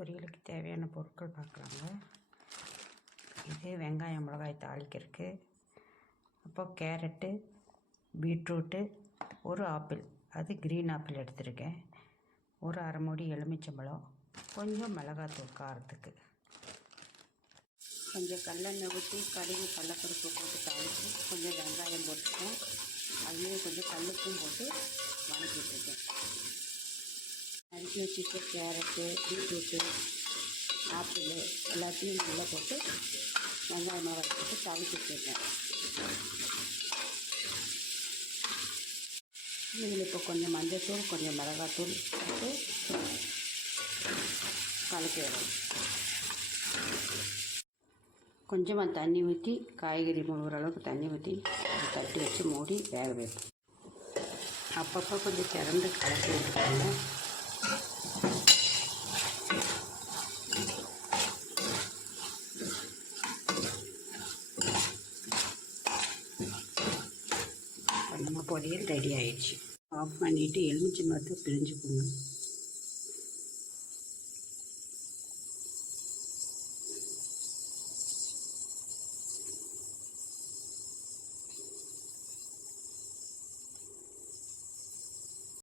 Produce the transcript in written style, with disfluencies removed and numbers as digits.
பொரியலுக்கு தேவையான பொருட்கள் பார்க்கலாங்க. இது வெங்காயம் மிளகாய் தாளிக்கிறதுக்கு, அப்போ கேரட்டு, பீட்ரூட்டு, ஒரு ஆப்பிள், அது க்ரீன் ஆப்பிள் எடுத்துருக்கேன், ஒரு அரை மூடி எலுமிச்சம்பழம், கொஞ்சம் மிளகாத்தூள் காரத்துக்கு, கொஞ்சம் கடலெண்ணெய் ஊற்றி கடுகு கடலப்பருப்பு போட்டு தாளித்து கொஞ்சம் வெங்காயம் போட்டுருக்கேன். அதுலேயே கொஞ்சம் கல்லுப்பும் போட்டு வதக்கிட்டுருக்கேன். நறுக்கி வச்சுட்டு கேரட்டு, பீட்ரூட்டு, ஆப்பிள் எல்லாத்தையும் நல்லா போட்டு வெங்காயம் மிளகாய் போட்டு தாளிச்சுட்ருக்கேன். இதில் இப்போ கொஞ்சம் மஞ்சள்தூள், கொஞ்சம் மிளகாத்தூள் போட்டு கலக்கி விடணும். கொஞ்சமாக தண்ணி ஊற்றி, காய்கறி முழுகிற அளவுக்கு தண்ணி ஊற்றி தட்டி வச்சு மூடி வேக வைப்போம். அப்பப்போ கொஞ்சம் திறந்து கலக்கி விட்டுக்கோங்க. நம்ம பொரியல் ரெடி ஆயிடுச்சு. ஆஃப் பண்ணிவிட்டு எலுமிச்சை மரத்தை பிழிஞ்சுக்கோங்க.